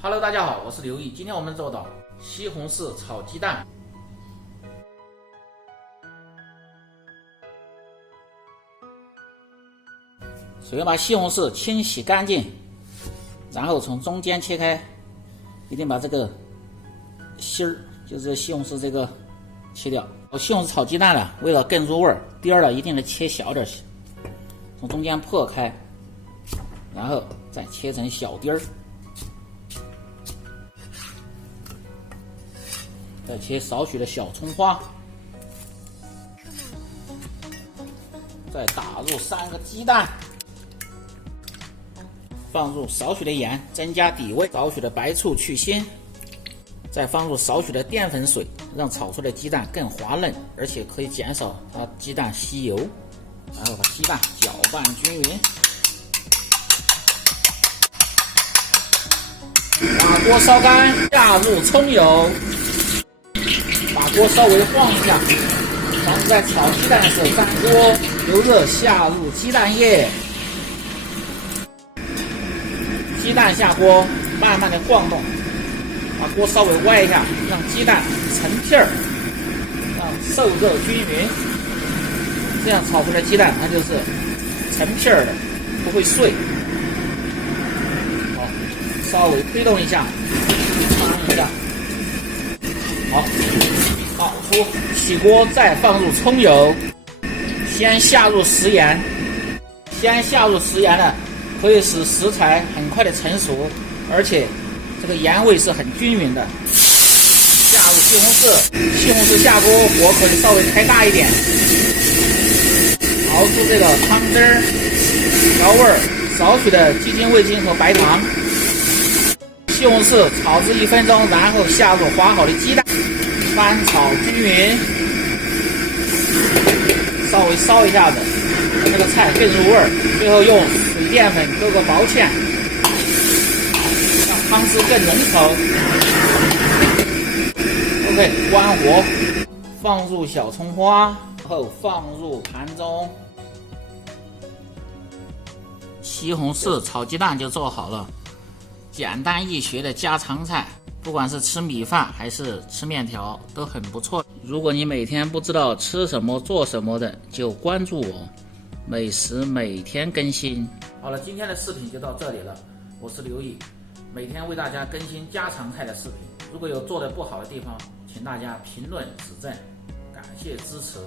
Hello， 大家好，我是刘毅。今天我们做到西红柿炒鸡蛋。首先把西红柿清洗干净，然后从中间切开，一定把这个芯儿，就是西红柿这个切掉。西红柿炒鸡蛋呢，为了更入味儿，丁儿呢一定得切小点，从中间破开，然后再切成小丁儿。再切少许的小葱花，再打入3个鸡蛋，放入少许的盐增加底味，少许的白醋去腥，再放入少许的淀粉水，让炒出的鸡蛋更滑嫩，而且可以减少它鸡蛋吸油。然后把鸡蛋搅拌均匀，把锅烧干，下入葱油。把锅稍微晃一下，防止在炒鸡蛋的时候粘锅。油热下入鸡蛋液，鸡蛋下锅，慢慢的晃动，把锅稍微歪一下，让鸡蛋成片儿，让受热均匀。这样炒出来鸡蛋它就是成片儿的，不会碎。好，稍微推动一下，翻一下。好，倒出，起锅，再放入葱油，先下入食盐。先下入食盐呢，可以使食材很快的成熟，而且这个盐味是很均匀的。下入西红柿，西红柿下锅火可以稍微开大一点，熬出这个汤汁儿，调味儿，少许的鸡精、味精和白糖。西红柿炒至1分钟，然后下入划好的鸡蛋，翻炒均匀，稍微烧一下子，让这个菜更入味儿。最后用水淀粉勾个薄芡，让汤汁更浓稠。OK， 关火，放入小葱花，然后放入盘中。西红柿炒鸡蛋就做好了。简单易学的家常菜，不管是吃米饭还是吃面条都很不错。如果你每天不知道吃什么做什么的，就关注我，美食每天更新。好了，今天的视频就到这里了，我是刘毅，每天为大家更新家常菜的视频。如果有做的不好的地方，请大家评论指正，感谢支持。